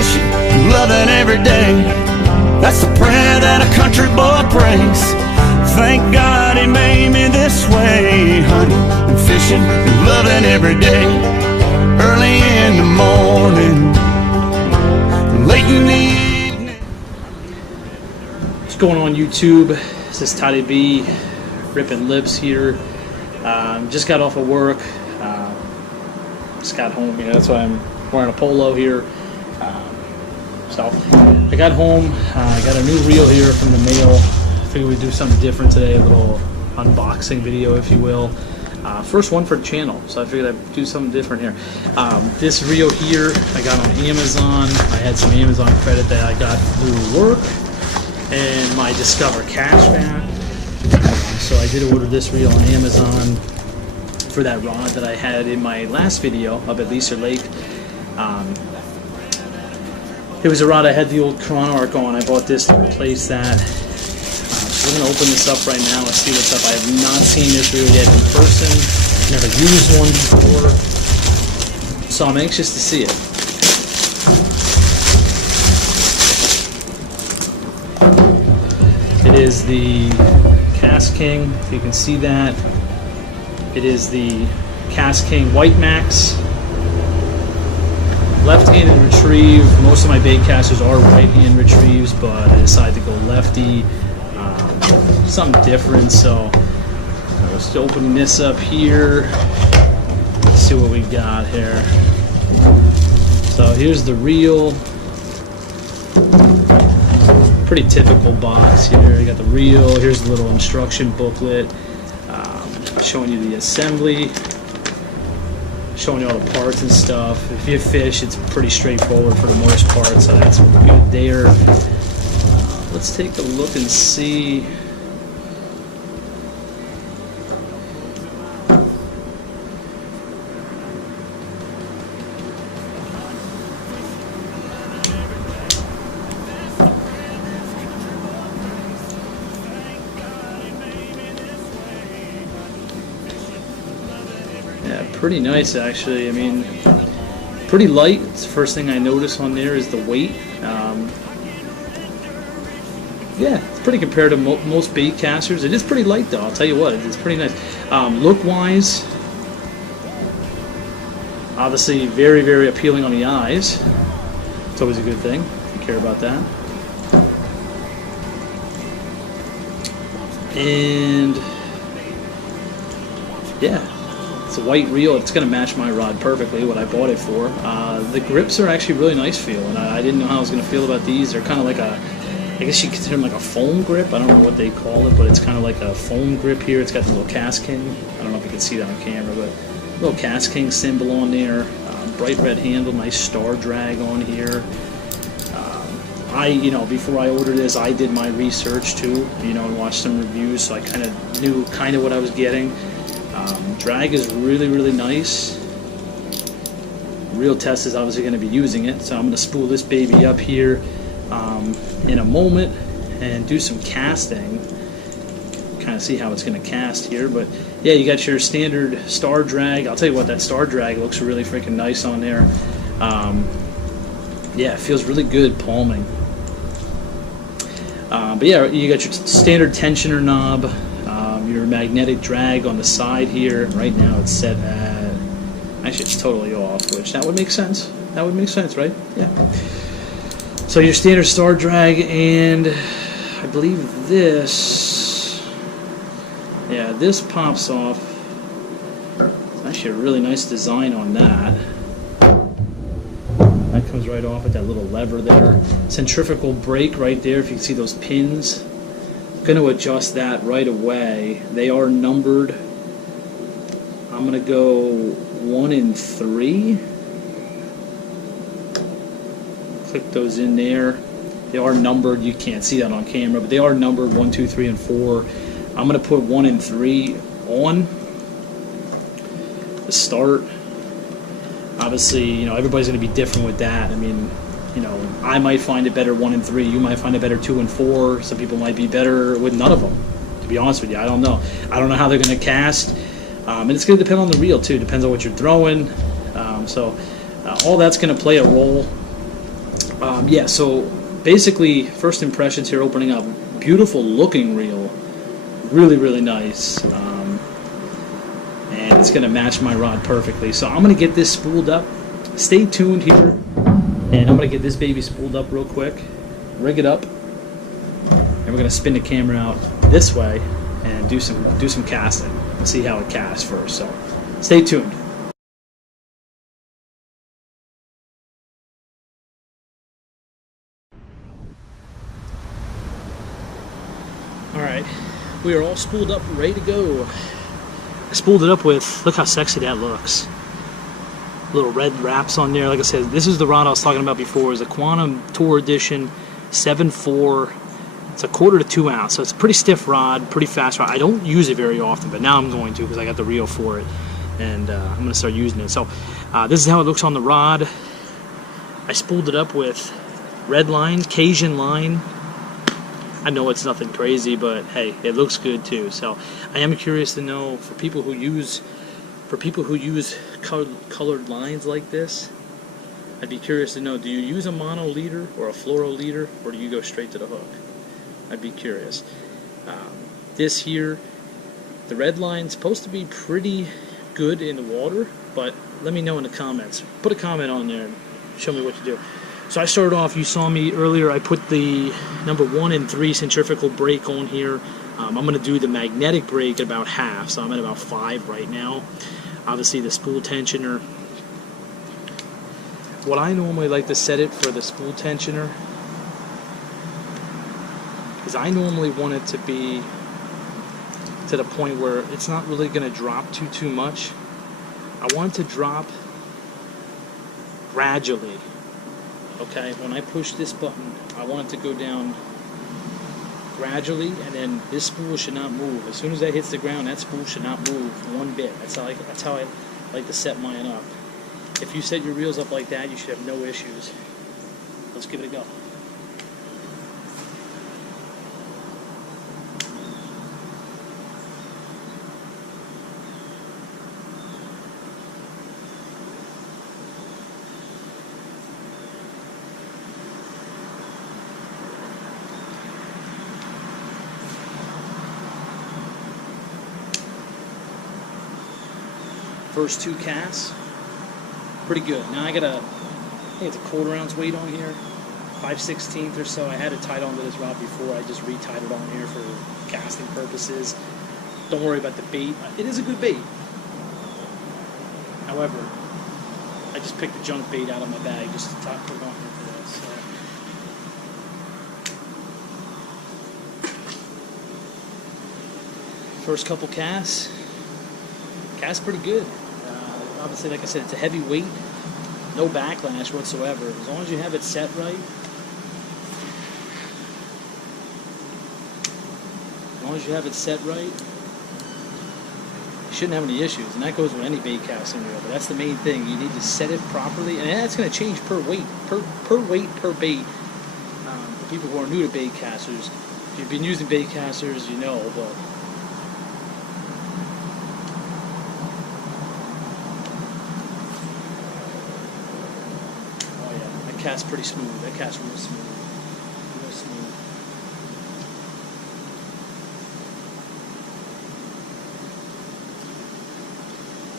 fishing and loving every day. That's the prayer that a country boy prays. Thank God he made me this way, hunting and fishing and loving every day. Early in the morning, late in the evening. What's going on YouTube? This is Toddy B, Rippin Lips here. Just got off of work. Just got home. That's why I'm wearing a polo here. So I got home. I got a new reel here from the mail. I figured we'd do something different today, a little unboxing video, if you will. First one for the channel, so I figured I'd do something different here. This reel here I got on Amazon. I had some Amazon credit that I got through work and my Discover cashback. So I did order this reel on Amazon for that rod that I had in my last video up at Leaser Lake. It was a rod I had the old Chrono Arc on. I bought this to replace that. So we're going to open this up right now and see what's up. I have not seen this reel yet in person. Never used one before. So I'm anxious to see it. It is the KastKing, if you can see that. It is the KastKing Whitemax. Left-handed retrieve. Most of my bait casters are right-hand retrieves, but I decided to go lefty. Something different, so I was opening this up here. Let's see what we got here. So here's the reel. Pretty typical box here. You got the reel. Here's the little instruction booklet showing you the assembly, showing you all the parts and stuff. If you fish, it's pretty straightforward for the most part, so that's good there. Let's take a look and see. Yeah, pretty nice actually. I mean, pretty light. It's the first thing I notice on there is the weight. Yeah, it's pretty compared to most bait casters. It is pretty light though, I'll tell you what, it's pretty nice. Look-wise, obviously very, very appealing on the eyes. It's always a good thing if you care about that. And yeah, it's a white reel. It's going to match my rod perfectly, what I bought it for. The grips are actually really nice feel, and I didn't know how I was going to feel about these. They're kind of like a, I guess you consider them like a foam grip. I don't know what they call it, but it's kind of like a foam grip here. It's got the little KastKing. I don't know if you can see that on camera, but little KastKing symbol on there. Bright red handle, nice star drag on here. Before I ordered this, I did my research too, and watched some reviews, so I kind of knew what I was getting. Drag is really, really nice. Real test is obviously going to be using it, so I'm going to spool this baby up here in a moment and do some casting. Kind of see how it's going to cast here, but yeah, you got your standard star drag. I'll tell you what, that star drag looks really freaking nice on there. Yeah, it feels really good palming. But yeah, you got your standard tensioner knob, your magnetic drag on the side here. Right now it's set at, actually it's totally off, which that would make sense. That would make sense, right? Yeah. So your standard star drag, and I believe this, yeah, this pops off. It's actually a really nice design on that. That comes right off with that little lever there. Centrifugal brake right there, if you can see those pins. I'm going to adjust that right away. They are numbered. I'm going to go 1 and 3. Click those in there. They are numbered. You can't see that on camera, but they are numbered 1, 2, 3, and 4. I'm going to put 1 and 3 on to start. Obviously, everybody's going to be different with that. I mean, I might find it better 1 and 3. You might find it better 2 and 4. Some people might be better with none of them. To be honest with you, I don't know. I don't know how they're going to cast, and it's going to depend on the reel too. Depends on what you're throwing. So all that's going to play a role. Yeah, so basically, first impressions here opening up. Beautiful looking reel. Really, really nice. And it's going to match my rod perfectly. So I'm going to get this spooled up. Stay tuned here. And I'm going to get this baby spooled up real quick. Rig it up. And we're going to spin the camera out this way and do some casting. We'll see how it casts first. So stay tuned. Alright, we are all spooled up, ready to go. I spooled it up with, look how sexy that looks. Little red wraps on there. Like I said, this is the rod I was talking about before. It's a Quantum Tour Edition 7.4. It's a 1/4 to 2 ounce, so it's a pretty stiff rod, pretty fast rod. I don't use it very often, but now I'm going to because I got the reel for it, and I'm going to start using it. So this is how it looks on the rod. I spooled it up with red line, Cajun line. I know it's nothing crazy, but hey, it looks good too. So I am curious to know for people who use colored lines like this. I'd be curious to know: do you use a mono leader or a fluoro leader, or do you go straight to the hook? I'd be curious. This here, the red line's supposed to be pretty good in the water, but let me know in the comments. Put a comment on there and show me what you do. So I started off, you saw me earlier, I put the number 1 and 3 centrifugal brake on here. I'm going to do the magnetic brake at about half, so I'm at about 5 right now. Obviously the spool tensioner. What I normally like to set it for the spool tensioner is I normally want it to be to the point where it's not really going to drop too much. I want it to drop gradually. Okay, when I push this button, I want it to go down gradually, and then this spool should not move. As soon as that hits the ground, that spool should not move one bit. That's how I like to set mine up. If you set your reels up like that, you should have no issues. Let's give it a go. First 2 casts, pretty good. Now I think it's a 1/4 ounce weight on here, 5/16 or so. I had it tied onto this rod before. I just retied it on here for casting purposes. Don't worry about the bait. It is a good bait. However, I just picked the junk bait out of my bag just to put it on here for this. So. First couple casts. Cast pretty good. Obviously, like I said, it's a heavy weight, no backlash whatsoever. As long as you have it set right, you shouldn't have any issues. And that goes with any bait casting reel. But that's the main thing. You need to set it properly, and that's going to change per weight, per weight per bait. For people who are new to bait casters, if you've been using bait casters, you know, but. Cast pretty smooth. That cast real smooth. Real smooth.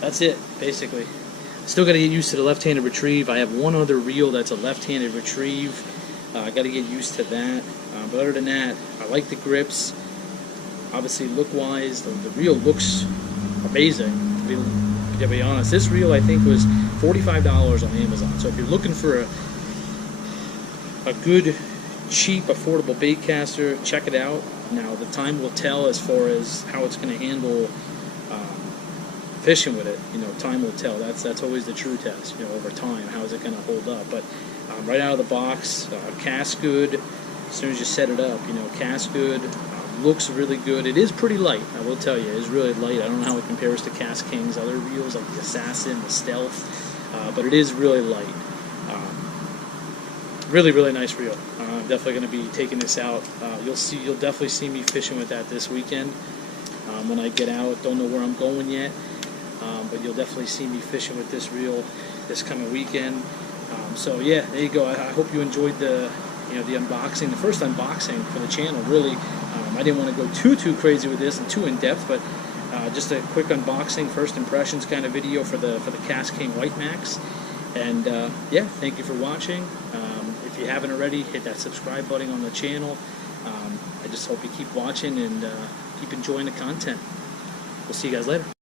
That's it, basically. Still got to get used to the left-handed retrieve. I have one other reel that's a left-handed retrieve. I got to get used to that. But other than that, I like the grips. Obviously, look-wise, the reel looks amazing. To be honest, this reel I think was $45 on Amazon. So if you're looking for a good, cheap, affordable bait caster, check it out. Now, the time will tell as far as how it's going to handle fishing with it. You know, time will tell. That's always the true test. You know, over time, how is it going to hold up? But right out of the box, cast good. As soon as you set it up, you know, cast good. Looks really good. It is pretty light, I will tell you. It is really light. I don't know how it compares to KastKing's other reels, like the Assassin, the Stealth, but it is really light. Really, really nice reel. I'm definitely going to be taking this out. You'll definitely see me fishing with that this weekend when I get out. Don't know where I'm going yet, but you'll definitely see me fishing with this reel this coming weekend. So yeah, there you go. I hope you enjoyed the the unboxing, the first unboxing for the channel. Really, I didn't want to go too crazy with this and too in depth, but just a quick unboxing, first impressions kind of video for the KastKing Whitemax. And yeah, thank you for watching. If you haven't already, hit that subscribe button on the channel. I just hope you keep watching and keep enjoying the content. We'll see you guys later.